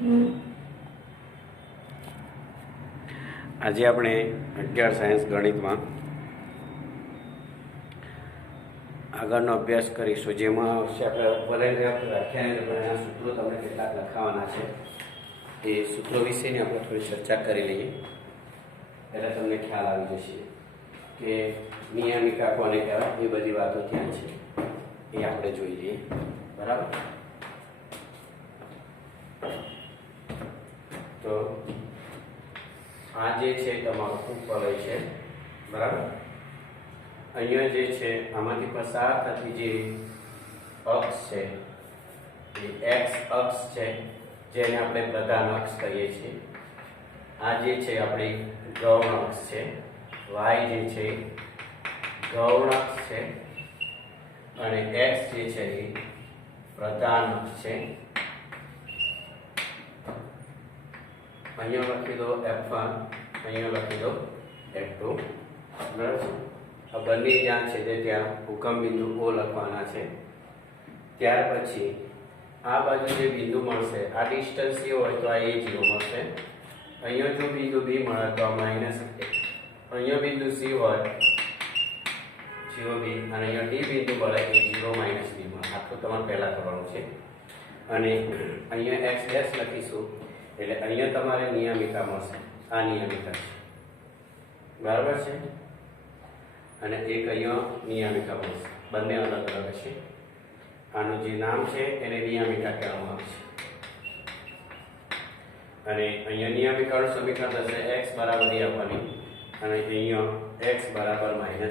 આજે આપણે 11 સાયન્સ ગણિતમાં આગળનો અભ્યાસ કરીશું, જેમાં આપણે વ્યાખ્યાના સૂત્રો તમને કેટલાક લખાવાના છે. એ સૂત્રો વિશેની આપણે થોડી ચર્ચા કરી લઈએ, એટલે તમને ખ્યાલ આવી જશે કે નિયમિકા કોને કહેવાય. એ બધી વાતો ત્યાં છે, એ આપણે જોઈ લઈએ. બરાબર. તો આ જે છે તમારું ઉપવલય છે. બરાબર. અહીંયા જે છે આમાંથી પસાર થતી જે અક્ષ છે એ એક્સ અક્ષ છે, જેને આપણે પ્રધાન અક્ષ કહીએ છીએ. આ જે છે આપણી ગૌણ અક્ષ છે. વાય જે છે ગૌણ અક્ષ છે અને એક્સ જે છે એ પ્રધાન અક્ષ છે. અહીંયા લખી દો F1, અહીંયા લખી દો F2. બરાબર. આ બંને જ્યાં છે તે ત્યાં ઉગમ બિંદુ O લખવાના છે. ત્યાર પછી આ બાજુ જે બિંદુ મળશે, આ ડિસ્ટન્સ એ હોય તો આ A0 મળશે. અહીંયા જો બિંદુ B મળે તો આ -1. અહીંયા બિંદુ C હોય 0B, અને અહીંયા D બિંદુ મળે એ 0 - B મળે. આટલું તમારે પહેલા કરવાનું છે. અને અહીંયા x' લખીશું એટલે અહીંયા તમારે નિયમિકા મળશે. આ નિયમિકા છે. બરાબર છે. અને એક અહીંયા નિયમિકા મળશે. બંને અલગ અલગ છે. આનું જે નામ છે એને નિયમિકા કહેવામાં આવે છે. અને અહીંયા નિયમિકાનું સમીકરણ થશે x બરાબર a આપવાની, અને અહીંયા x બરાબર -a આપવાની.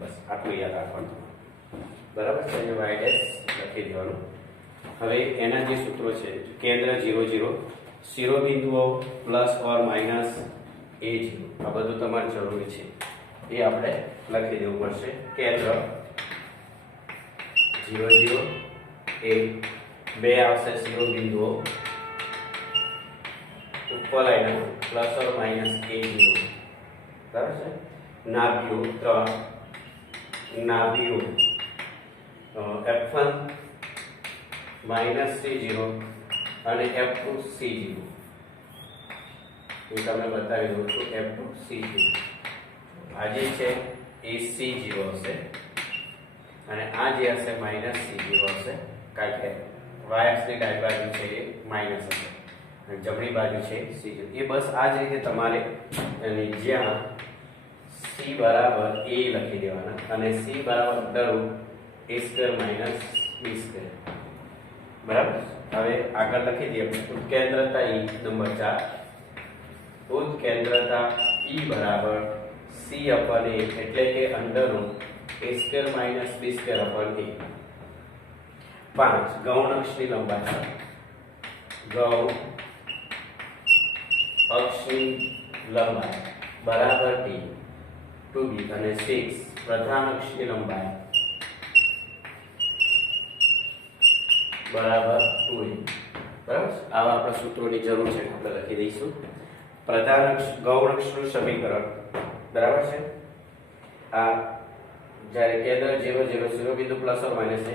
બસ આટલું યાદ રાખવાનું. બરાબર છે. અહીંયા y' લખી દેવાનું. હવે એના જે સૂત્રો છે, કેન્દ્ર 0 0, શિરોબિંદુઓ +or - a0, આ બધું તમારે જરૂરી છે. એ આપણે લખી દેવું પડશે. કેન્દ્ર 0 0 એ બે આવશે શિરોબિંદુઓ, ઉપવલયના +or - a0. બરાબર છે. નાભિઓ 3, નાભિઓ F1 -C0 અને F2 C0. હું તમને બતાવી દઉં છું. F2 C0 આ જે છે એ C0 હશે, અને આ જે હશે -C0 હશે, કારણ કે y અક્ષની ડાબી બાજુ છે એ માઇનસ હશે અને જમણી બાજુ છે C0. એ બસ આ જ રીતે તમારે એની જ્યાં C બરાબર a લખી દેવાના, અને C બરાબર અંદરનું a² - b². બરાબર. હવે આગળ લખી દઈએ. ઉત્કેન્દ્રતા E નંબર 4. ઉત્કેન્દ્રતા E બરાબર C/a, એટલે કે અંદરનું a² - b²/a. 5. ગૌણ અક્ષની લંબાઈ. ગૌણ અક્ષની લંબાઈ બરાબર t 2b, અને 6. પ્રધાન અક્ષની લંબાઈ બરાબર 2a. બરાબર. આવા આપણા સૂત્રોની જરૂર છે, આપણે લખી દઈશું. પ્રધાન અક્ષ ગૌણ અક્ષનું સમીકરણ. બરાબર છે. આ જ્યારે કેન્દ્ર 0 0 શિરોબિંદુ +or - છે.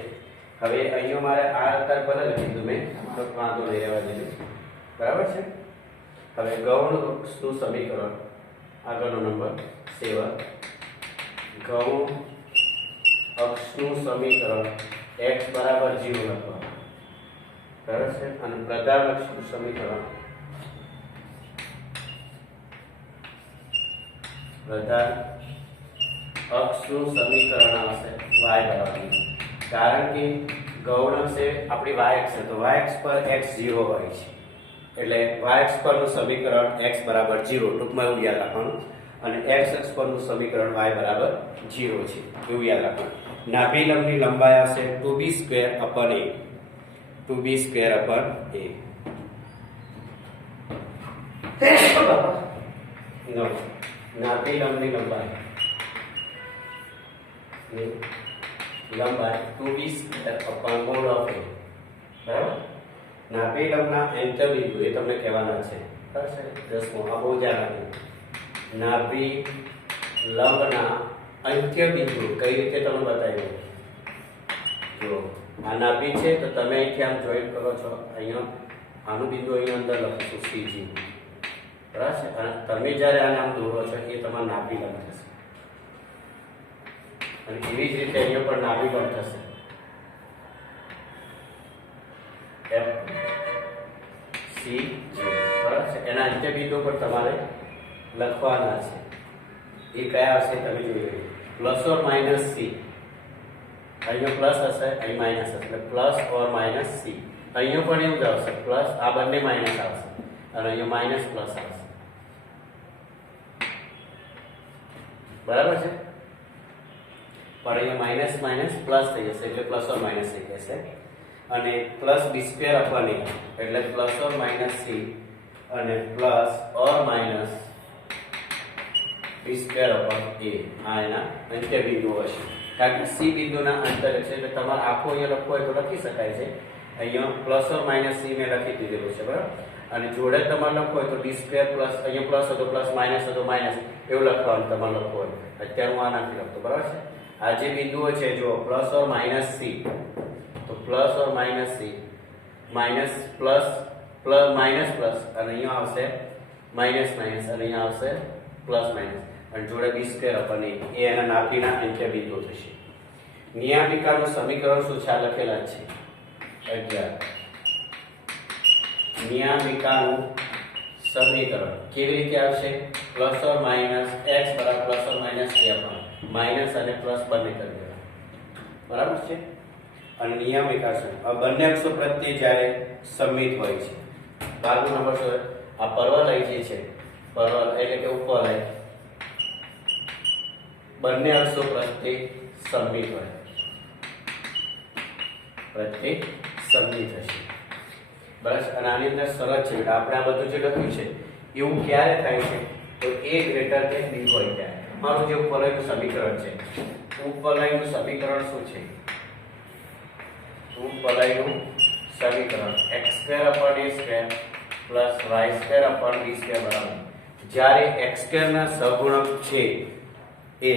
હવે અહીંયા મારે આ આકાર પર લખી દીધું મેં, તો વાંધો નહીં, રહેવા દીધું. બરાબર છે. હવે ગૌણ અક્ષનું સમીકરણ, આગળનો નંબર 7. ગૌણ અક્ષનું સમીકરણ x બરાબર 0 લખવાનું. બરાબર છે. અને પ્રધાન અક્ષનું સમીકરણ, પ્રધાન અક્ષનું સમીકરણ આવશે y બરાબર, કારણ કે ગૌણ અક્ષ એ આપણી y અક્ષ છે, તો y અક્ષ પર x 0 હોય છે, એટલે y અક્ષ પરનું સમીકરણ x બરાબર 0, ટૂંકમાં એવું યાદ રાખવાનું. અને x અક્ષ પરનું સમીકરણ y બરાબર 0 છે, એવું યાદ રાખવાનું. નાભી લંબની લંબાઈ આવશે 2b²/a. 2b²/a. નાભી લંબની લંબાઈ 2b²/a. બરાબર. નાભી લંબના અંત્યબિંદુ એ તમને કહેવાના છે. બરાબર. 10મો આ બહુ ધ્યાન રાખજો. નાભી લંબના અંત્યબિંદુ કઈ રીતે તમે બતાવ્યું? જો આ નાભી છે તો તમે અહીંથી આમ જોઈન્ટ કરો છો, અહીંયા આનું બિંદુ અહીંયા અંદર લખીશું CG, બરાબર છે. અને તમે જ્યારે આને આમ દોરો છો એ તમારું નાભી લંબ થશે, અને એવી જ રીતે અહીંયા પણ નાભી પણ થશે FCG, બરાબર છે. એના અંત્ય બિંદુ પર તમારે લખવાના છે. એ કયા હશે તમે જોઈ લો, પ્લસ ઓર માઇનસ C. અહીંયા પ્લસ હશે, અહીં માઇનસ હશે, એટલે પ્લસ ઓર માઇનસ C. અહીંયા પણ એવું જ આવશે, પ્લસ, આ બંને માઇનસ આવશે, અને અહીંયા માઇનસ પ્લસ આવશે, બરાબર છે. પણ અહીંયા માઇનસ માઇનસ પ્લસ થઈ જશે, એટલે પ્લસ ઓર માઇનસ થઈ જશે. અને પ્લસ B² અપોન A, એટલે પ્લસ ઓર માઇનસ C અને plus or minus B² upon A. આ એના અંત્ય બિંદુઓ હશે. કારણ કે C બિંદુના અંતરે છે, એટલે તમારે આખું અહીંયા લખવું હોય તો લખી શકાય છે. અહીંયા પ્લસ ઓર માઇનસ C મેં લખી દીધેલું છે, બરાબર. અને જોડે તમારે લખવું હોય તો D² પ્લસ, અહીંયા પ્લસ હતો પ્લસ, માઇનસ હતો માઇનસ, એવું લખવાનું તમારે લખવું હોય. અત્યારે હું આ નથી લખતો, બરાબર છે. આ જે બિંદુઓ છે જો પ્લસ ઓર માઇનસ C, તો plus or minus C, minus plus, plus minus plus, અને અહીંયા આવશે માઇનસ માઇનસ, અને અહીંયા આવશે પ્લસ માઇનસ, અને જોડે B² અપોન A, એ એના નાભીના અંત્ય બિંદુ થશે. નિયામિકાનું સમીકરણ શું છે? આ લખેલા છે 11. નિયામિકાનું સમીકરણ કેવી રીતે આવશે? પ્લસ ઓર માઇનસ x બરાબર plus or minus a upon minus અને પ્લસ બંને કરી દેવા, બરાબર છે. અને નિયામિકા છે આ બંને અક્ષો પ્રત્યે જ્યારે સમિત હોય છે. 12 નંબર શું? આ પરવલય જે છે, પરવલય એટલે કે ઉપવલય, બંને અક્ષો પ્રત્યે સમિત હોય, પ્રત્યે સમિત હશે, બરાબર. અને આની અંદર શરત છે, આપણે આ બધું જે લખ્યું છે એવું ક્યારે થાય છે? તો A ગ્રેટર ધેન B હોય ત્યારે. મારું જે ઉપવલયનું સમીકરણ છે, ઉપવલયનું સમીકરણ શું છે? ઉપવલયનું સમીકરણ x² upon a² plus y² upon b² બરાબર. જ્યારે x² ના સહગુણક છે એ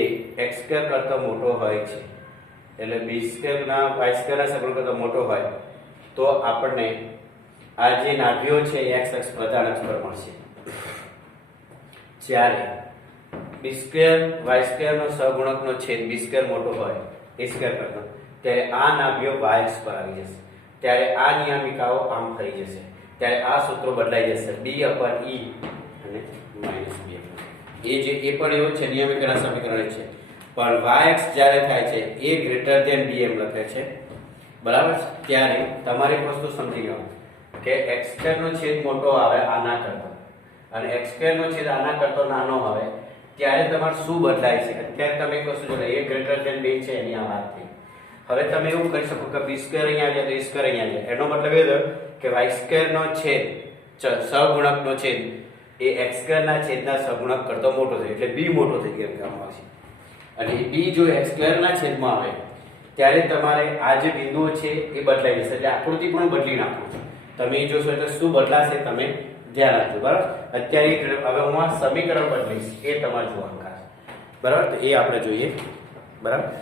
x² કરતા મોટો હોય છે, એટલે b² ના y² ના સહગુણક કરતા મોટો હોય તો આપણને આ જે નાભીઓ છે એ x અક્ષ પ્રધાન અક્ષ પર મળશે. જ્યારે b² y² નો સહગુણકનો છેદ b² મોટો હોય a² કરતા, ત્યારે આ નાભીઓ y અક્ષ પર આવી જશે. ત્યારે આ નિયમિકાઓ આમ થઈ જશે, ત્યારે આ સૂત્રો બદલાઈ જશે b અપોન e અને માઈનસ b. એ પણ એવું છે, નિયમિકાના સમીકરણ છે. પણ y અક્ષ જ્યારે થાય છે a ગ્રેટર ધેન b એમ લખે છે, બરાબર. ત્યારે તમારે એક વસ્તુ સમજી ગયો કે x² નો છેદ મોટો આવે આના કરતા, અને x² નો છેદ આના કરતા નાનો આવે, ત્યારે તમારે શું બદલાય છે? અત્યારે તમે એક વસ્તુ જોડે a ગ્રેટર ધેન b છે એની આ વાત થઈ. હવે તમે એવું કરી શકો કે b² અહીંયા આવે તો a² અહીંયા આવે. એનો મતલબ એ થયો કે y² નો છેદ, સહગુણકનો છેદ એ x² ના છેદના સહગુણક કરતો મોટો થાય, એટલે b મોટો થઈ ગયો કહેવામાં આવશે. અને b જો x² ના છેદમાં આવે ત્યારે તમારે આ જે બિંદુઓ છે એ બદલાઈ જશે, એટલે આકૃતિ પણ બદલી નાખો. તમે જોશો એટલે શું બદલાશે તમે ધ્યાન રાખજો, બરાબર. અત્યારે હવે હું આ સમીકરણ બદલીશ, એ તમારે જોવાનું ખાસ, બરાબર. તો એ આપણે જોઈએ, બરાબર.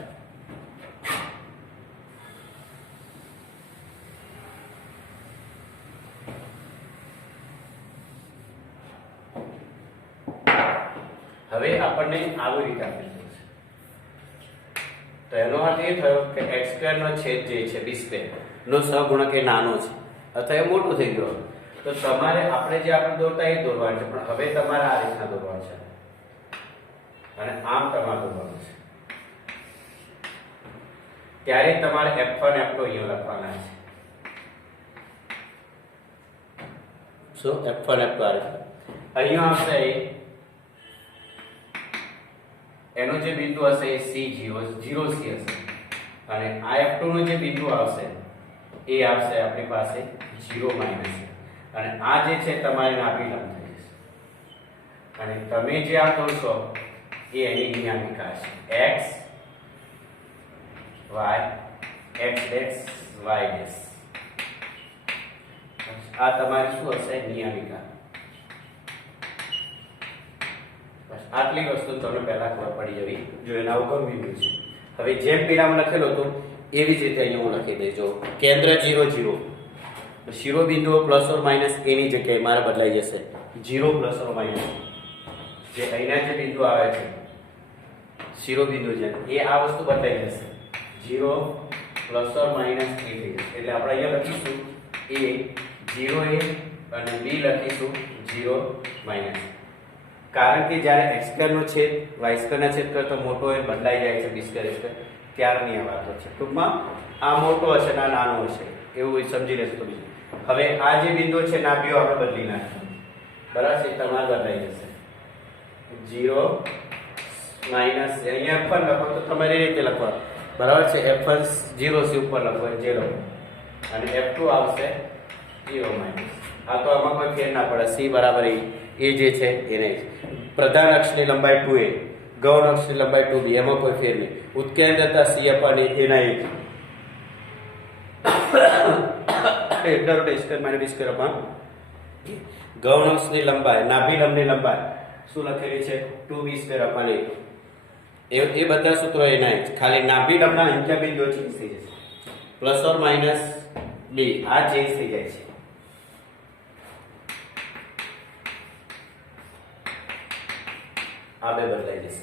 હવે આપણને આવી રીતે આપેલું છે, તો એનો અર્થ એ થયો કે x² નો છેદ જે છે b² નો સહગુણક એ નાનો છે અથવા એ મોટું થઈ ગયો. તો તમારે આપણે જે આપણે દોરતા એ દોરવાનું છે, પણ હવે તમારે આ રીતના દોરવાનું છે, અને આમ તમારે દોરવાનું છે. ત્યારે તમારે f1 f2 અહીંયા લખવાના છે. શું? f1 f2 અહીંયા આવશે, એનો જે બિંદુ હશે એ C0 0C હશે, અને આ f2 નો જે બિંદુ આવશે એ આવશે આપણી પાસે 0 માઈનસ, અને આ જે છે તમારે નાભી લંબ થઈ જશે. અને તમે જે આ દોરશો એ એની નિયામિકા છે x y x x y dash. આ તમારી શું હશે? નિયામિકા. આટલી વસ્તુ તમને પહેલા ખબર પડી જવી જો એના અવગમ બિંદુ છે. હવે જેમ પીડામાં લખેલો હતો એવી જ રીતે અહીંયા હું લખી દેજો કેન્દ્ર 0 0, તો શિરોબિંદુઓ પ્લસ ઓર માઇનસ એની જગ્યાએ મારે બદલાઈ જશે 0 પ્લસ ઓર માઇનસ જે અહીંના જે બિંદુ આવે છે શિરોબિંદુ છે એ આ વસ્તુ બદલાઈ જશે 0 પ્લસ ઓર માઇનસ a થઈ જશે એટલે આપણે અહીંયા લખીશું a 0 a અને b લખીશું 0 માઇનસ કારણ કે જ્યારે x² નો છેદ y² ના છેદ કરતો મોટો એ બદલાઈ જાય છે b² ત્યારની આ વાતો છે ટૂંકમાં આ મોટો હશે ને આ નાનો હશે એવું સમજી લેશો તો બીજું હવે આ જે બિંદુ છે નાભીઓ આપણે બદલી નાખીશું બરાબર છે તમારે બદલાઈ જશે 0 માઇનસ અહીંયા f1 લખો તો તમારી રીતે લખો બરાબર છે f1 0 છે ઉપર લખો 0 અને f2 આવશે 0 માઇનસ આ તો આમાં કોઈ ફેર ના પડે c બરાબર એ જે છે એને પ્રધાન અક્ષની લંબાઈ 2a ગૌણ અક્ષની લંબાઈ 2b એમાં કોઈ ફેર નહીં ઉત્કેન્દ્રતા c અપન એના ગૌણ અક્ષની લંબાઈ નાભી લંબની લંબાઈ શું લખેલી છે 2b² અપન એ બધા સૂત્રો એના ખાલી નાભી લંબના અંત્ય બિંદુઓ ચેન્જ થઈ જશે પ્લસ ઓર માઇનસ b આ ચેન્જ થઈ જાય છે આ બે બદલાઈ જશે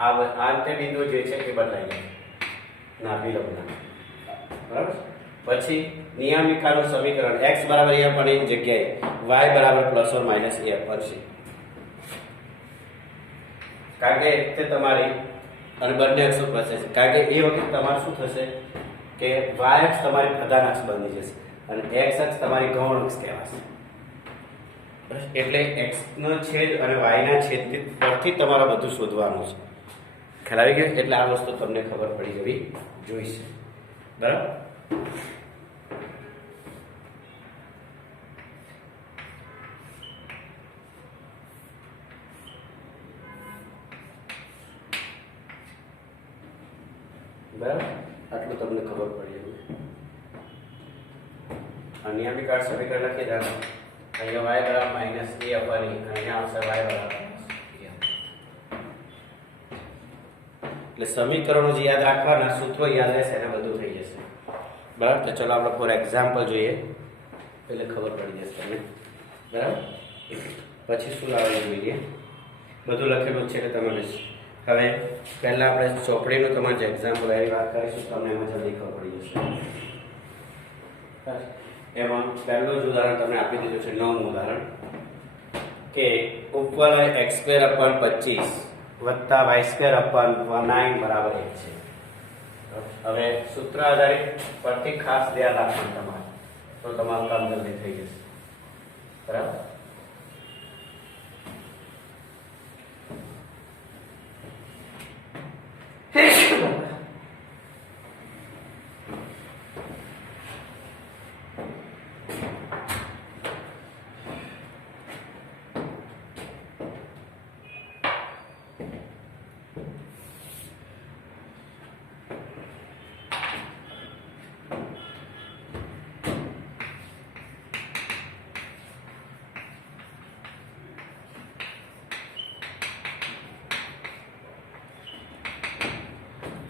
આ અંત્ય બિંદુ જે છે એ બદલાઈ જાય નાભી લંબના બરાબર પછી નિયામિકાનું સમીકરણ x બરાબર a અપન એની જગ્યાએ y બરાબર plus or minus a અપન c કારણ કે તે તમારી અને બંને અક્ષો પાસે છે કારણ કે એ વખતે તમારે શું થશે કે y અક્ષ તમારી પ્રધાન અક્ષ બની જશે અને x અક્ષ તમારી ગૌણ અક્ષ કહેવાશે એટલે x નો છેદ અને y ના છેદ પરથી તમારે બધું શોધવાનું છે ખ્યાલ આવી ગયો એટલે આ વસ્તુ તમને ખબર પડી જવી જોઈશે બરાબર બરાબર આટલું તમને ખબર પડી જવું અનિયમિક સમીકરણ લખી દો અહીંયા y બરાબર માઇનસ a અપન e અહીંયા આવશે y બરાબર એટલે સમીકરણો જે યાદ રાખવાના સૂત્રો યાદ રહેશે એને બધું થઈ જશે બરાબર તો ચલો આપણે ફોર એક્ઝામ્પલ જોઈએ એટલે ખબર પડી જશે તમને બરાબર પછી શું લાવવાનું જોઈએ બધું લખેલું છે કે તમે હવે પહેલા આપણે ચોપડીનું તમારે જે એક્ઝામ્પલ એની વાત કરીશું તમને એમાં જલ્દી ખબર પડી જશે એમાં પહેલું જ ઉદાહરણ તમને આપી દીધું છે 9મું ઉદાહરણ કે ઉપર x² અપન 25 વત્તા y² અપન 9 બરાબર 1 છે હવે સૂત્ર આધારિત પરથી ખાસ ધ્યાન રાખવાનું તમારે તો તમારું કામ જલ્દી થઈ જશે બરાબર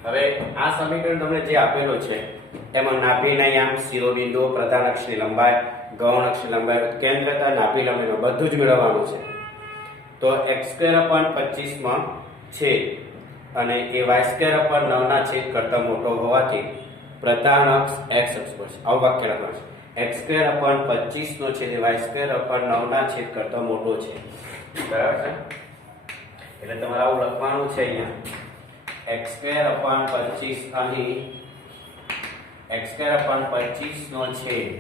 હવે આ સમીકરણ તમને જે આપેલું છે એમાં નાભીના યામ શિરોબિંદુ પ્રધાન અક્ષની લંબાઈ ગૌણ અક્ષની લંબાઈ ઉત્કેન્દ્રતા નાભી લંબાઈમાં બધું જ મેળવવાનું છે તો x² અપન 25 માં છે અને એ y² અપન 9 ના છેદ કરતા મોટો હોવાથી પ્રધાન અક્ષ x અક્ષ પર છે આવું વાક્ય લખવાનું છે x² અપન 25 નો છેદ y² અપન 9 ના છેદ કરતા મોટો છે બરાબર છે એટલે તમારે આવું લખવાનું છે અહીંયા x² અપન 25 અહીં x² અપન 25 નો છેદ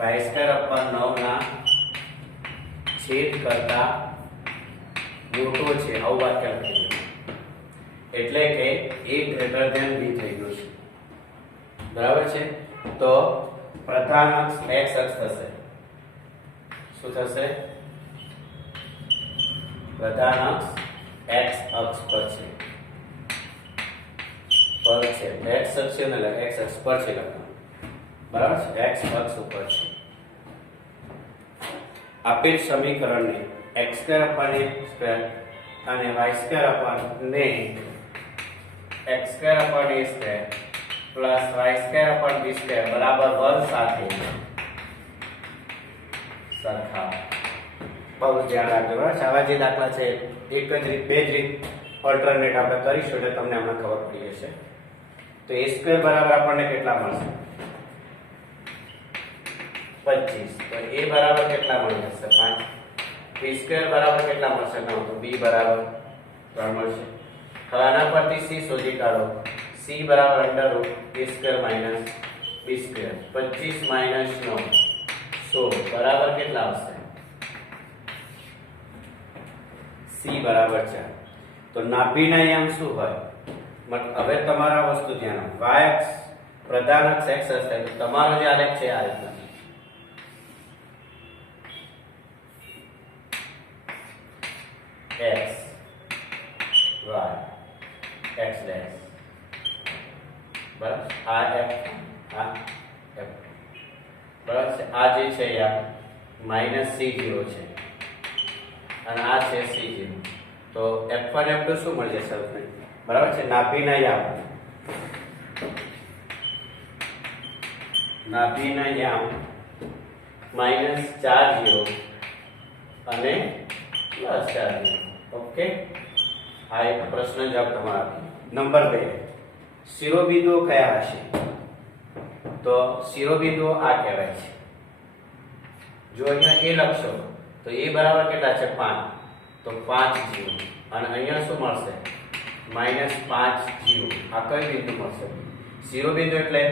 y² અપન 9 ના છેદ કરતા મોટો છે આવું વાક્ય લખી એટલે કે a ગ્રેટર ધેન b થઈ ગયું છે બરાબર છે તો પ્રધાન અક્ષ x અક્ષ થશે શું થશે પ્રધાન અક્ષ x અક્ષ પર છે પર છે x અક્ષ છે ને x અક્ષ પર છે લખવાનું બરાબર છે x અક્ષ ઉપર છે આપેલ સમીકરણને x² અપન a² અને y² અપન ને x² upon a² plus y square upon B square બરાબર 1 સાથે સરખા. બહુ ધ્યાન રાખજો બરાબર. આવા જે દાખલા છે એક જ રીત બે જ રીત ઓલ્ટરનેટ આપણે કરીશું એટલે તમને હમણાં ખબર પડી જશે. તો a સ્ક્વેર બરાબર આપણને કેટલા મળશે? 25. તો a બરાબર કેટલા મળી જશે? 5. b સ્ક્વેર બરાબર કેટલા મળશે? 9. તો b બરાબર 3 મળશે. હવે આના પરથી c શોધી કાઢો. c બરાબર √ a square minus b square. 25 minus 9 16 બરાબર કેટલા આવશે? c બરાબર 4. તો નાભીના યામ શું હોય? હવે તમારા વસ્તુ ધ્યાન આપો. y અક્ષ પ્રધાન અક્ષ x હશે તો તમારો જે આલેખ છે આ રીતના x y x dash બરાબર. આ f આ f બરાબર છે. આ જે છે યા -c0 છે અને આ છે c0. તો f1 f2 શું મળી જશે તમને? બરાબર છે. નાભીના યામ -4 અને +4. ઓકે. આ એક પ્રશ્ન જવાબ તમારા. નંબર 2 શિરોબિંદુઓ કયા હશે? તો શિરોબિંદુઓ આ કહેવાય છે. જો અહીંયા a લખશો તો a બરાબર કેટલા છે? 5. તો 5 0 અને અહીંયા શું મળશે? -5 0. આ કઈ બિંદુ મળશે? શિરોબિંદુ એટલે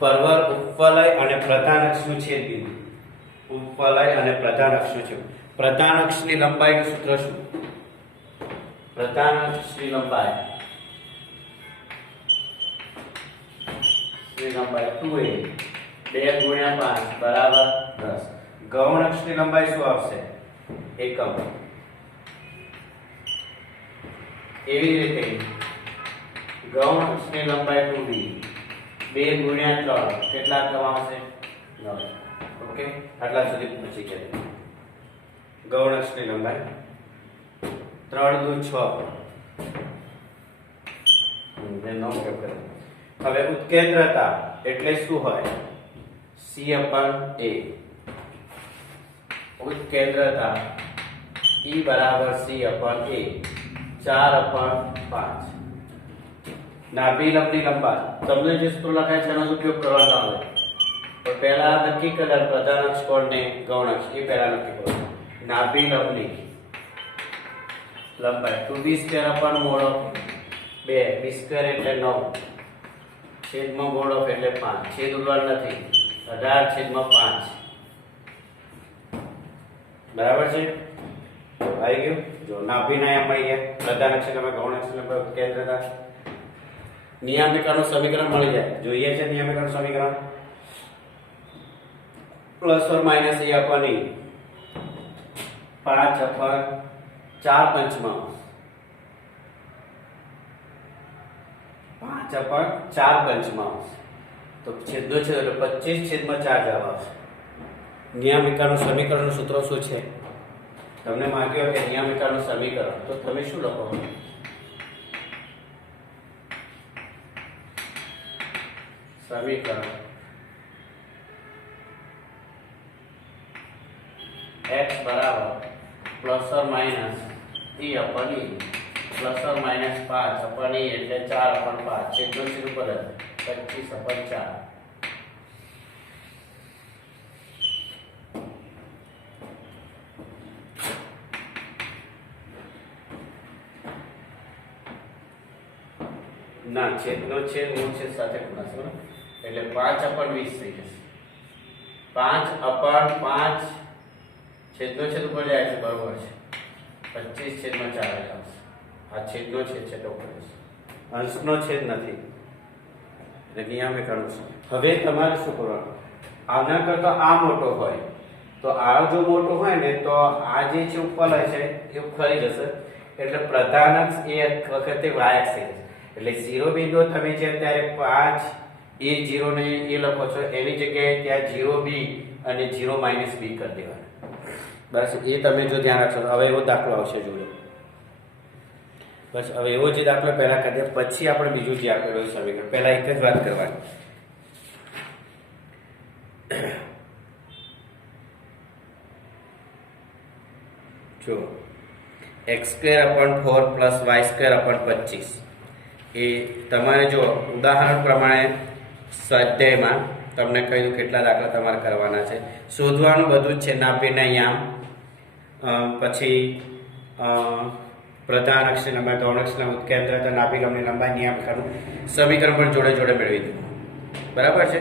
પરવર ઉપવલય અને પ્રધાન અક્ષનું છેદબિંદુ. ઉપવલય અને પ્રધાન અક્ષનું છેદ. પ્રધાન અક્ષની લંબાઈનું સૂત્ર શું? પ્રધાન અક્ષની લંબાઈ 2a 2 × 5 બરાબર 10. ગૌણ અક્ષની લંબાઈ શું આવશે? એકમ. એવી રીતે ગૌણ અક્ષની લંબાઈ 2b 2 × 3 કેટલા એકમ આવશે? 9. ઓકે. આટલા સુધી પહોંચી ગયા. ગૌણ અક્ષની લંબાઈ 3 દુ 6. હવે ઉત્કેન્દ્રતા એટલે શું હોય? c/a. ઉત્કેન્દ્રતા E બરાબર c/a 4/5. નાભી લંબની લંબાઈ તમને જે સૂત્ર લખાય છે એનો ઉપયોગ કરવાનો આવે. તો પહેલા નક્કી કરેલ પ્રધાન અક્ષ કોણને ગૌણ અક્ષ એ પહેલા નક્કી કરો. નાભી લંબની લંબાઈ 2b² મોડ 2 b² એટલે 9 છેદમાં મોડ એટલે 5. છેદ ઉડવાનું નથી. 18/5 બરાબર છે. આવી ગયું. જો નાભીના એમ આવી ગયા. પ્રધાન અક્ષ તમે ગૌણ અક્ષ લંબાઈ ઉત્કેન્દ્રતા નિયામિકાનું સમીકરણ મળી જાય. જોઈએ છે નિયામિકાનું સમીકરણ +or - a/e 5/4 5/4 તો છેદનો છેદ એટલે 25/4 જવાબ આવશે. નિયામિકાનું સમીકરણનું સૂત્ર શું છે? તમને માંગ્યો કે નિયામિકાનું સમીકરણ તો તમે શું લખો? સમીકરણ x બરાબર +or - e/e +or - 5/e એટલે 4/5 છેદનો છેદ ઉપર 25/4. ના છેદનો છેદ મૂળ છેદ સાથે ગુણાશે એટલે 5/20 થઈ જશે. 5/5 છેદનો છેદ ઉપર જાય છે બરોબર છે. 25/4 આવશે. આ છેદનો છેદ છે તો ઉપર જશે. અંશનો છેદ નથી એટલે નિયામિકાનું છે. હવે તમારે શું કરવાનું? આના કરતા આ મોટો હોય તો આ જો મોટો હોય ને તો આ જે છે ઉપવલય છે એ ફરી જશે એટલે પ્રધાન અક્ષ એ વખતે y અક્ષ થઈ જશે. એટલે શિરોબિંદુ તમે જે અત્યારે 5 a0 ને એ લખો છો એની જગ્યાએ ત્યાં 0b અને 0 - b કરી દેવાના. બસ એ તમે જો ધ્યાન રાખશો. હવે એવો દાખલો આવશે જોજો. બસ હવે એવો જે દાખલો પહેલા કરીએ, પછી આપણે બીજું જે આપેલું સમીકરણ, પહેલા એક જ વાત કરવાની. જો x² + y² + 25 એ તમારે જો ઉદાહરણ પ્રમાણે સ્વાધ્યાયમાં તમને કહ્યું કેટલા દાખલા તમારે કરવાના છે, શોધવાનું બધું જ છે. નાભીના યામ, પછી પ્રધાન અક્ષની લંબાઈ, ગૌણ અક્ષની ઉત્કેન્દ્રતા, નાભિગમની લંબાઈ, નિયામકાનું સમીકરણ પણ જોડે જોડે મેળવી દીધું. બરાબર છે.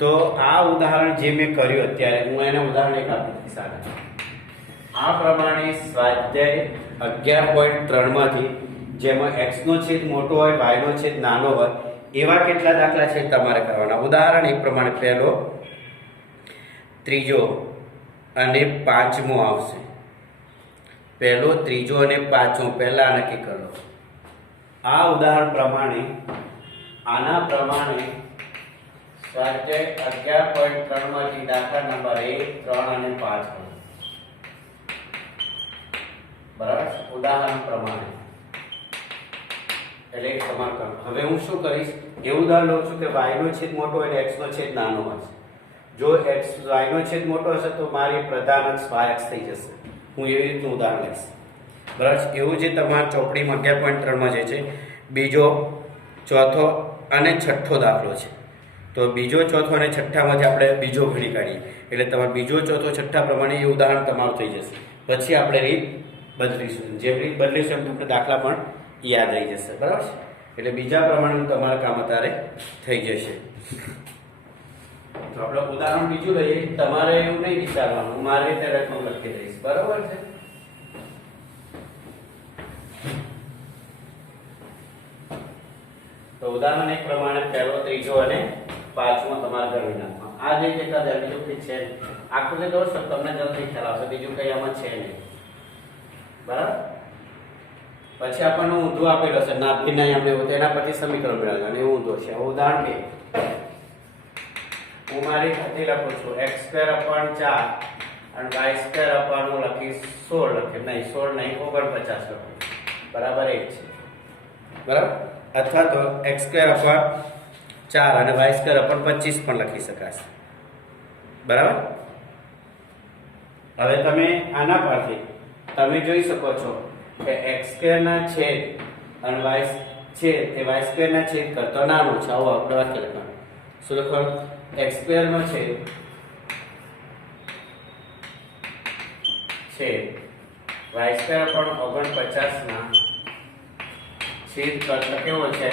તો આ ઉદાહરણ જે મેં કર્યું અત્યારે, હું એને ઉદાહરણ એક આપી દઈશ. આ પ્રમાણે સ્વાધ્યાય 11.3 માંથી જેમાં x નો છેદ મોટો હોય, y નો છેદ નાનો હોય, એવા કેટલા દાખલા છે તમારે કરવાના. ઉદાહરણ એક પ્રમાણે પહેલો, ત્રીજો અને પાંચમો આવશે. પહેલો, ત્રીજો અને પાંચમો પહેલા નક્કી કરો. આ ઉદાહરણ પ્રમાણે, આના પ્રમાણે સ્વાધ્યાય 11.3 માંથી દાખલા નંબર 1, 3 અને 5. બરાબર, ઉદાહરણ પ્રમાણે. એટલે તમારે હવે હું શું કરીશ, એવું ઉદાહરણ લઉં છું કે y નો છેદ મોટો હોય અને x નો છેદ નાનો હશે. જો y નો છેદ મોટો હશે તો મારી પ્રધાન અક્ષ y અક્ષ થઈ જશે. હું એવી રીતનું ઉદાહરણ લઈશ. બરાબર, એવું જે તમારા ચોપડીમાં 11.3 માં જે છે, બીજો, ચોથો અને છઠ્ઠો દાખલો છે. તો બીજો, ચોથો અને છઠ્ઠામાંથી આપણે બીજો ગણી કાઢીએ. એટલે તમારે બીજો, ચોથો, છઠ્ઠા પ્રમાણે એ ઉદાહરણ તમારું થઈ જશે. પછી આપણે રીત બદલીશું. જેમ રીત બદલીશું એમ તમને દાખલા પણ યાદ રહી જશે. બરાબર છે. એટલે બીજા પ્રમાણેનું તમારા કામ અત્યારે થઈ જશે. તો આપણે ઉદાહરણ બીજું લઈએ. તમારે એવું નહીં વિચારવાનું, હું મારી રીતે રકમ લખી દઈશ. બરાબર છે. તો ઉદાહરણ એક પ્રમાણે પહેલો, ત્રીજો અને પાંચમો તમારે ગણવી નાખવાનો. આ જે કેટલા બીજું કઈ છે આકૃતિ દોરશો તમને જલ્દી ખ્યાલ આવશે. બીજું કઈ આમાં છે નહીં. બરાબર. પછી આપણને ઊંધું આપેલું હશે, નાભીના યામ એવું, તેના પછી સમીકરણ મેળવવાનું. અને એવું ઊંધું છે. ઉદાહરણ બે, હું મારી ખાતે લખું છું x² / 4 અને y² / હું લખીશ 16 લખે નહીં, 16 નહીં, 49 લખું. બરાબર 1 છે. બરાબર. અથવા તો x² / 4 અને y² / 25 પણ લખી શકાશે. બરાબર. હવે તમે આના પરથી તમે જોઈ શકો છો કે x² ના છેદ અને y છેદ એ y² ના છેદ કરતા નાનો છે. આવો આપણે વાક્ય લખવાનું. શું લખવાનું? x² નો છેદ y² પણ 49 ના છેદ કરતા કેવો છે?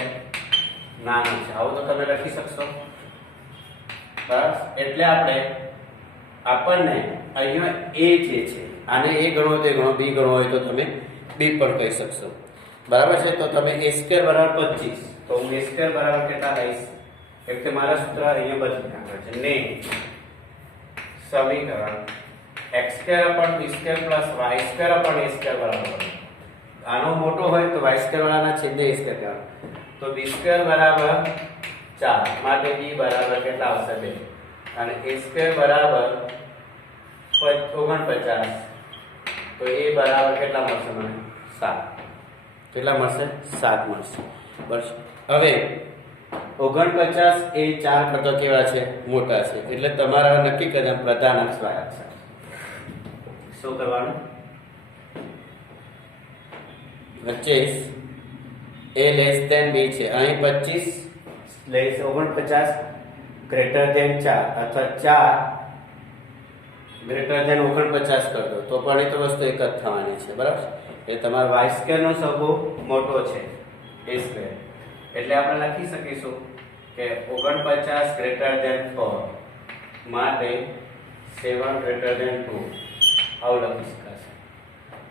નાનો છે. આવું તો તમે લખી શકશો. બરાબર. એટલે આપણને અહીંયા a જે છે, આને a ગણો તો ગણો, b ગણો હોય તો તમે b પણ કહી શકશો. બરાબર છે. તો તમે a² = 25, તો હું a² બરાબર કેટલા લઈશ? એટલે મારા સૂત્ર અહીંયા બદલી નાખે છે ને સમીકરણ x² / b² + y² / a² બરાબર. આનો મોટો હોય તો y² વાળાના છેદને a² કહેવાનું. તો b² બરાબર 4 માટે b બરાબર કેટલા આવશે? 2. અને a² બરાબર 49, તો a બરાબર કેટલા મળશે મને? 7. કેટલા મળશે? 7 મળશે. બસ. હવે 49 એ 4 કરતા કેવા છે? મોટા છે. એટલે તમારે નક્કી કરવાનું પ્રધાન અક્ષ y અક્ષ. શું કરવાનું? 25 a b છે. અહીં 25 49 greater than 4 અથવા 4 greater than 49 કર દો તો પણ એ તો વસ્તુ એક જ થવાની છે. બરાબર. એ તમારો y² નો સગો મોટો છે a². એટલે આપણે લખી શકીશું કે 49 greater than 4 માટે 7 greater than 2 આવું લખી શકાશે.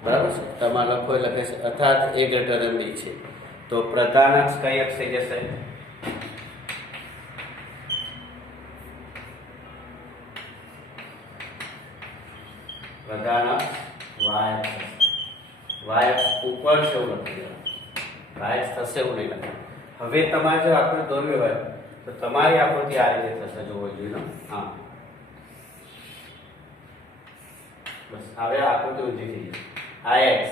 બરાબર છે. તમારે લખો લખે છે અર્થાત a greater than b છે. તો પ્રધાન અક્ષ કઈ અક્ષ થઈ જશે? પ્રધાન અક્ષ y અક્ષ. y અક્ષ ઉપર છે એવું લખી દેવાનું. y અક્ષ થશે એવું નહીં લખવાનું. હવે તમારે જો આકૃતિ દોરવી હોય તો તમારી આકૃતિ આ રીતે થશે. જોવો જોઈએ. હા, બસ હવે આકૃતિ ઊંધી થઈ જશે. આ x